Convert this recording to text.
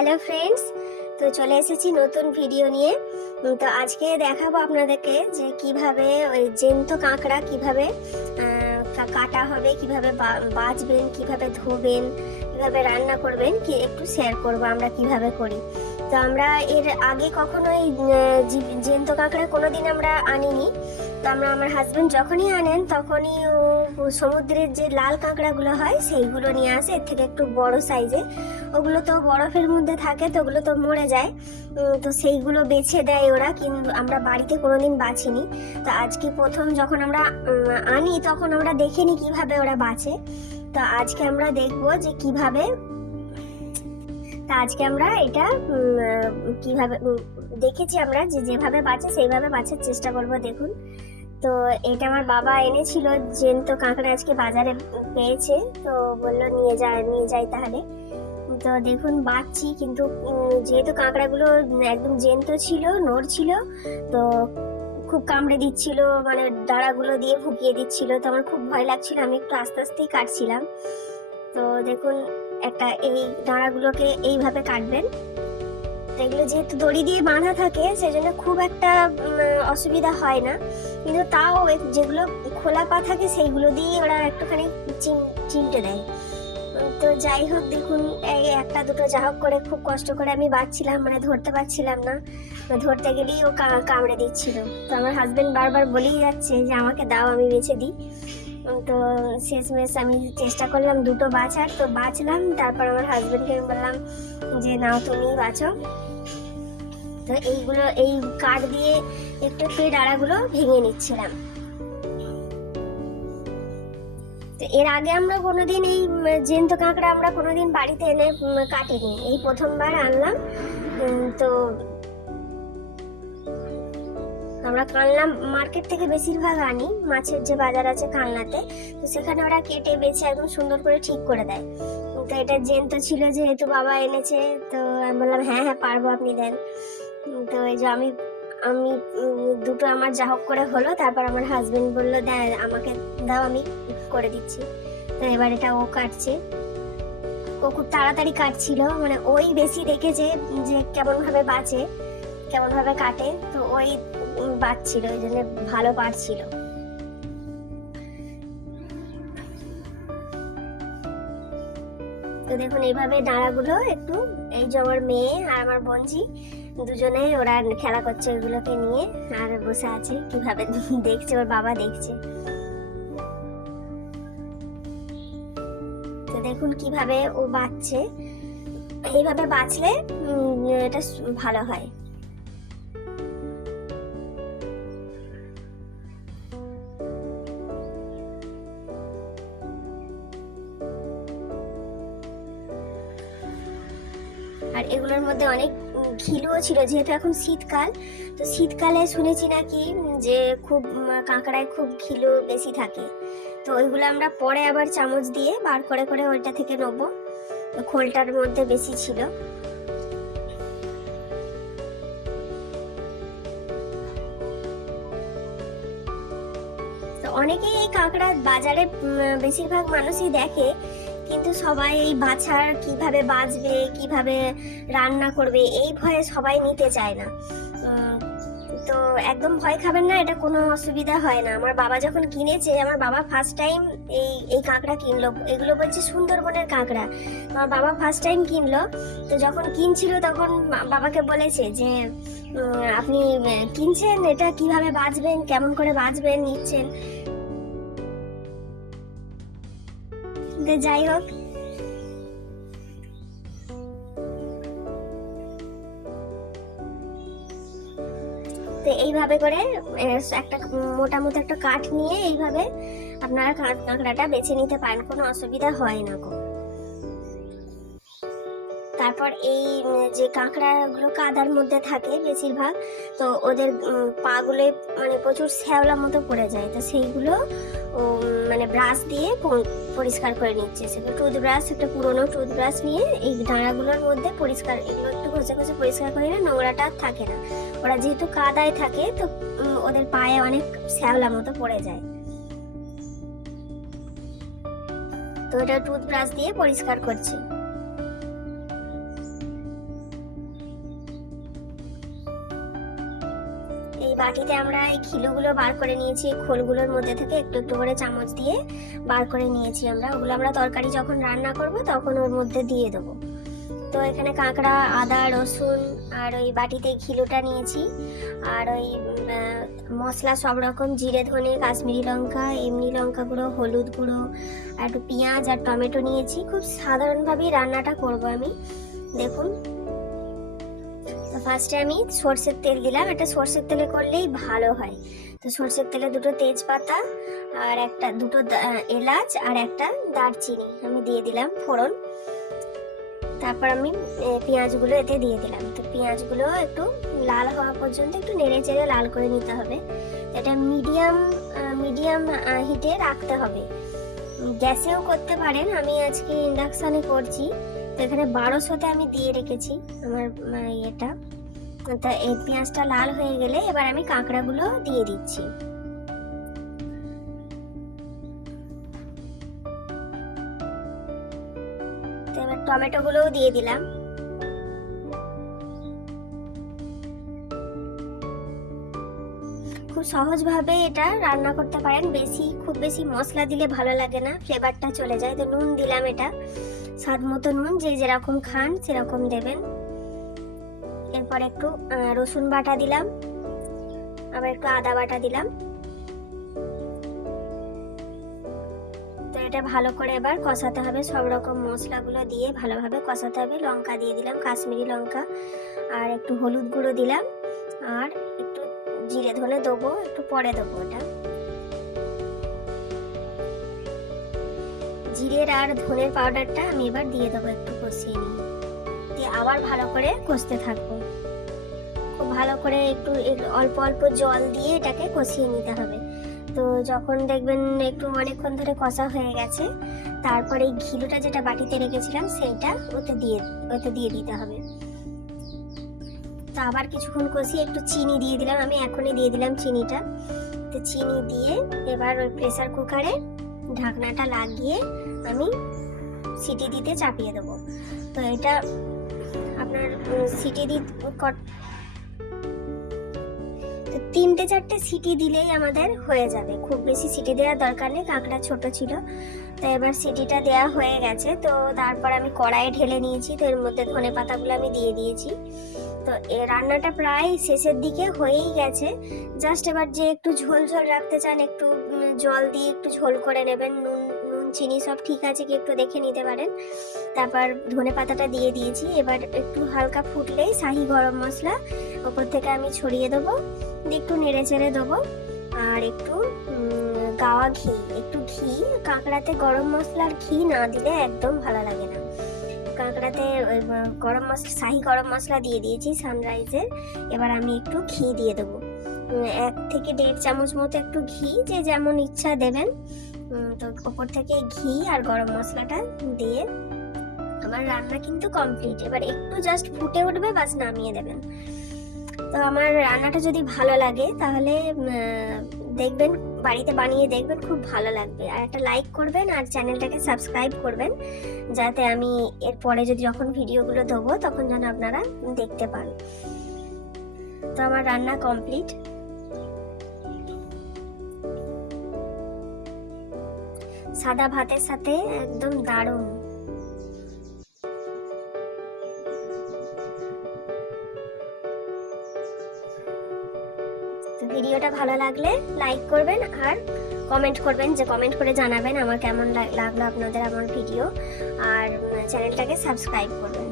Hello friends, তো চলে এসেছি নতুন ভিডিও নিয়ে। তো আজকে দেখাবো আপনাদেরকে যে কিভাবে ওই জ্যান্ত কাঁকড়া কিভাবে কাটা হবে, কিভাবে বাছবেন, কিভাবে ধোবেন, কিভাবে রান্না করবেন, কি একটু শেয়ার করবো আমরা কিভাবে করি। তো আমরা এর আগে কখনোই জ্যান্ত কাঁকড়া কোনোদিন আমরা আনিনি। তো আমার হাজবেন্ড যখনই আনেন তখনই সমুদ্রের যে লাল কাঁকড়াগুলো হয় সেইগুলো নিয়ে আসে, এর থেকে একটু বড় সাইজে। ওগুলো তো বরফের মধ্যে থাকে, তো ওগুলো তো মরে যায়, তো সেইগুলো বেছে দেয় ওরা, কিন্তু আমরা বাড়িতে কোনোদিন বাছিনি। তো আজকে প্রথম যখন আমরা আনি তখন আমরা দেখিনি কিভাবে ওরা বাছে। তো আজকে আমরা দেখবো যে কিভাবে, তা আজকে আমরা এটা কিভাবে দেখেছি আমরা যে যেভাবে বাঁচে সেইভাবে বাঁচার চেষ্টা করব। দেখুন, তো এটা আমার বাবা এনেছিল জ্যান্ত কাঁকড়া, আজকে বাজারে পেয়েছে, তো বললো নিয়ে যাই তাহলে। তো দেখুন বাঁচছি, কিন্তু যেহেতু কাঁকড়াগুলো একদম জ্যান্ত ছিল, নড়ছিল, তো খুব কামড়ে দিচ্ছিল, মানে ডাঁড়াগুলো দিয়ে ফুকিয়ে দিচ্ছিল। তো আমার খুব ভয় লাগছিল, আমি একটু আস্তে আস্তেই কাটছিলাম। তো দেখুন, এই দাঁড়াগুলোকে এইভাবে কাটবেন। এগুলো যেহেতু দড়ি দিয়ে বাঁধা থাকে সেজন্য খুব একটা অসুবিধা হয় না, কিন্তু তাও যেগুলো খোলা পা থাকে সেইগুলো দিয়ে ওরা একটুখানি চিমটে দেয়। তো যাই হোক, দেখুন এই একটা দুটো যা হোক করে খুব কষ্ট করে আমি বাঁচছিলাম, মানে ধরতে পারছিলাম না, ধরতে গেলেই ও কামড়ে দিচ্ছিল। তো আমার হাজবেন্ড বারবার বলেই যাচ্ছে যে আমাকে দাও, আমি বেছে দিই। তো শেষমেশ আমি চেষ্টা করলাম দুটো বাছার, তো বাঁচলাম। তারপর আমার হাজবেন্ডকে আমি বললাম যে নাও তুমি বাঁচো। তো এই কাঠ দিয়ে একটু একটু ডাঁড়াগুলো ভেঙে নিচ্ছিলাম। তো এর আগে আমরা কোনোদিন এই জ্যান্ত কাঁকড়া আমরা কোনোদিন বাড়িতে এনে কাটিনি, এই প্রথমবার আনলাম। তো আমরা কালনা মার্কেট থেকে বেশিরভাগ আনি, মাছের যে বাজার আছে কালনাতে, তো সেখানে ওরা কেটে বেছে একদম সুন্দর করে ঠিক করে দেয়। তো এটা জ্যান্ত ছিল যেহেতু বাবা এনেছে, তো আমি বললাম হ্যাঁ হ্যাঁ পারবো, আপনি দেন। তো এই যে আমি দুটো আমার যা হোক করে হলো। তারপর আমার হাজবেন্ড বললো আমাকে দাও, আমি করে দিচ্ছি। তো এবার এটা ও কাটছে, ও খুব তাড়াতাড়ি কাটছিল, মানে ওই বেশি দেখেছে যে কেমন ভাবে বাঁচে, কেমন ভাবে কাটে, তো ওই বাঁচছিল, ওই জন্য ভালো পারছিল। তো দেখুন এইভাবে ডাঁড়াগুলো একটু, এই যে আমার মেয়ে আর আমার বোনজি দুজনে ওরা খেলা করছে ওইগুলোকে নিয়ে, আর বসে আছে কিভাবে দেখছে, ওর বাবা দেখছে। তো দেখুন কিভাবে ও বাঁচছে, এইভাবে বাঁচলে এটা ভালো হয়। আর এগুলোর মধ্যে অনেক ঘিলুও ছিল, যেহেতু এখন শীতকাল, তো শীতকালে শুনেছি নাকি যে খুব কাঁকড়ায় খুব ঘিলু বেশি থাকে। তো ওইগুলো আমরা পরে আবার চামচ দিয়ে বার করে করে ওইটা থেকে নেবো, খোলটার মধ্যে বেশি ছিল। তো অনেকেই এই কাঁকড়া বাজারে বেশিরভাগ মানুষই দেখে, কিন্তু সবাই এই বাছার কিভাবে বাছবে, কিভাবে রান্না করবে, এই ভয়ে সবাই নিতে চায় না। তো একদম ভয় খাবেন না, এটা কোনো অসুবিধা হয় না। আমার বাবা যখন কিনেছে, আমার বাবা ফার্স্ট টাইম এই কাঁকড়া কিনলো, এগুলো বলছে সুন্দরবনের কাঁকড়া। আমার বাবা ফার্স্ট টাইম কিনলো, তো যখন কিনছিল তখন বাবাকে বলেছে যে আপনি কিনছেন, এটা কিভাবে বাছবেন, কেমন করে বাছবেন, নিচ্ছেন। যাই হোক, তো এইভাবে করে একটা মোটামুটি একটা কাঠ নিয়ে এইভাবে আপনারা কাঁকড়াটা বেছে নিতে পারেন, কোনো অসুবিধা হয় না গো। তারপর এই যে কাঁকড়াগুলো কাদার মধ্যে থাকে বেশিরভাগ, তো ওদের পাগুলো মানে প্রচুর শ্যাওলা মতো পড়ে যায়, তো সেইগুলো মানে ব্রাশ দিয়ে পরিষ্কার করে নিচ্ছে। সেগুলো টুথব্রাশ, একটা পুরোনো টুথব্রাশ নিয়ে এই ডাঁড়াগুলোর মধ্যে পরিষ্কার, এগুলো একটু ঘষে ঘষে পরিষ্কার করে নিলে নোংরাটা থাকে না। ওরা যেহেতু কাদায় থাকে, তো ওদের পায়ে অনেক শ্যাওলা মতো পড়ে যায়, তো এটা টুথব্রাশ দিয়ে পরিষ্কার করছে। এই বাটিতে আমরা এই খিলুগুলো বার করে নিয়েছি, খোলগুলোর মধ্যে থেকে একটু একটু করে চামচ দিয়ে বার করে নিয়েছি আমরা। ওগুলো আমরা তরকারি যখন রান্না করব তখন ওর মধ্যে দিয়ে দেবো। তো এখানে কাঁকড়া, আদা, রসুন আর ওই বাটিতে খিলুটা নিয়েছি, আর ওই মশলা সব রকম, জিরে, ধনে, কাশ্মীরি লঙ্কা, এমনি লঙ্কা গুঁড়ো, হলুদ গুঁড়ো, আর একটু পেঁয়াজ আর টমেটো নিয়েছি। খুব সাধারণভাবেই রান্নাটা করব আমি, দেখুন। তো ফার্স্টে আমি সর্ষের তেল দিলাম, এটা সর্ষের তেলে করলেই ভালো হয়। তো সর্ষের তেলে দুটো তেজপাতা আর দুটো এলাচ আর একটা দারচিনি আমি দিয়ে দিলাম ফোড়ন। তারপর আমি পেঁয়াজগুলো এতে দিয়ে দিলাম। তো পেঁয়াজগুলো একটু লাল হওয়া পর্যন্ত একটু নেড়ে চেড়ে লাল করে নিতে হবে। এটা মিডিয়াম হিটে রাখতে হবে। গ্যাসেও করতে পারেন, আমি আজকে ইন্ডাকশানে করছি। তো এখানে 1200-তে আমি দিয়ে রেখেছি আমার ইয়েটা। তা এই পেঁয়াজটা লাল হয়ে গেলে এবার আমি কাঁকড়াগুলো দিয়ে দিচ্ছি। তো এবার টমেটোগুলোও দিয়ে দিলাম। খুব সহজভাবে এটা রান্না করতে পারেন, খুব বেশি মশলা দিলে ভালো লাগে না, ফ্লেভারটা চলে যায়। তো নুন দিলাম, এটা স্বাদ মতো নুন, যে যেরকম খান সেরকম দেবেন। এরপর একটু রসুন বাটা দিলাম, আবার একটু আদা বাটা দিলাম। তো এটা ভালো করে এবার কষাতে হবে, সব রকম মশলাগুলো দিয়ে ভালোভাবে কষাতে হবে। লঙ্কা দিয়ে দিলাম, কাশ্মীরি লঙ্কা, আর একটু হলুদ গুঁড়ো দিলাম, আর একটু জিরে ধনে দেবো, একটু পরে দেবো। ওটা জিরের আর ধনের পাউডারটা আমি এবার দিয়ে দেবো, একটু কষিয়ে নিয়ে দিয়ে আবার ভালো করে কষতে থাকবো। খুব ভালো করে একটু অল্প অল্প জল দিয়ে এটাকে কষিয়ে নিতে হবে। তো যখন দেখবেন একটু অনেকক্ষণ ধরে কষা হয়ে গেছে, তারপরে এই ঘিলুটা যেটা বাটিতে রেখেছিলাম সেইটা ওতে দিয়ে দিতে হবে। তো আবার কিছুক্ষণ কষিয়ে একটু চিনি দিয়ে দিলাম, আমি এখনই দিয়ে দিলাম চিনিটা। তো চিনি দিয়ে এবার ওই প্রেসার কুকারে ঢাকনাটা লাগিয়ে আমি সিটি দিতে চাপিয়ে দেবো। তো এটা আপনার সিটি তো 3-4টে সিটি দিলেই আমাদের হয়ে যাবে, খুব বেশি সিটি দেওয়ার দরকার নেই, কাঁকড়া ছোট ছিল। তো এবার সিটিটা দেওয়া হয়ে গেছে। তো তারপর আমি কড়াইয়ে ঢেলে নিয়েছি, তো এর মধ্যে ধনে পাতাগুলো আমি দিয়ে দিয়েছি। তো এই রান্নাটা প্রায় শেষের দিকে হয়েই গেছে। জাস্ট এবার যে একটু ঝোল ঝোল রাখতে চান, একটু জল দিয়ে একটু ঝোল করে নেবেন। নুন চিনি সব ঠিক আছে কি একটু দেখে নিতে পারেন। তারপর ধনে পাতাটা দিয়ে দিয়েছি। এবার একটু হালকা ফুটলেই শাহি গরম মশলা ওপর থেকে আমি ছড়িয়ে দেবো, একটু নেড়ে চেড়ে দেবো। আর একটু গাওয়া ঘি, একটু ঘি, কাঁকড়াতে গরম মশলার ঘি না দিলে একদম ভালো লাগে না। কাঁকড়াতে ওই গরম মশলা, শাহি গরম মশলা দিয়ে দিয়েছি সানরাইজের। এবার আমি একটু ঘি দিয়ে দেবো, 1 থেকে 1.5 চামচ মতো একটু ঘি, যে যেমন ইচ্ছা দেবেন। তো ওপর থেকে ঘি আর গরম মশলাটা দিয়ে আমার রান্না কিন্তু কমপ্লিট। এবার একটু জাস্ট ফুটে উঠবে, বাস নামিয়ে দেবেন। তো আমার রান্নাটা যদি ভালো লাগে তাহলে দেখবেন, বাড়িতে বানিয়ে দেখবেন, খুব ভালো লাগবে। আর একটা লাইক করবেন আর চ্যানেলটাকে সাবস্ক্রাইব করবেন, যাতে আমি এরপরে যখন ভিডিওগুলো দেবো তখন যেন আপনারা দেখতে পান। তো আমার রান্না কমপ্লিট। সাদা ভাতের সাথে একদম দারুণ। তো ভিডিওটা ভালো লাগলে লাইক করবেন আর কমেন্ট করবেন, যে কমেন্ট করে জানাবেন আমার কেমন লাগলো আপনাদের আমার ভিডিও, আর চ্যানেলটাকে সাবস্ক্রাইব করবেন।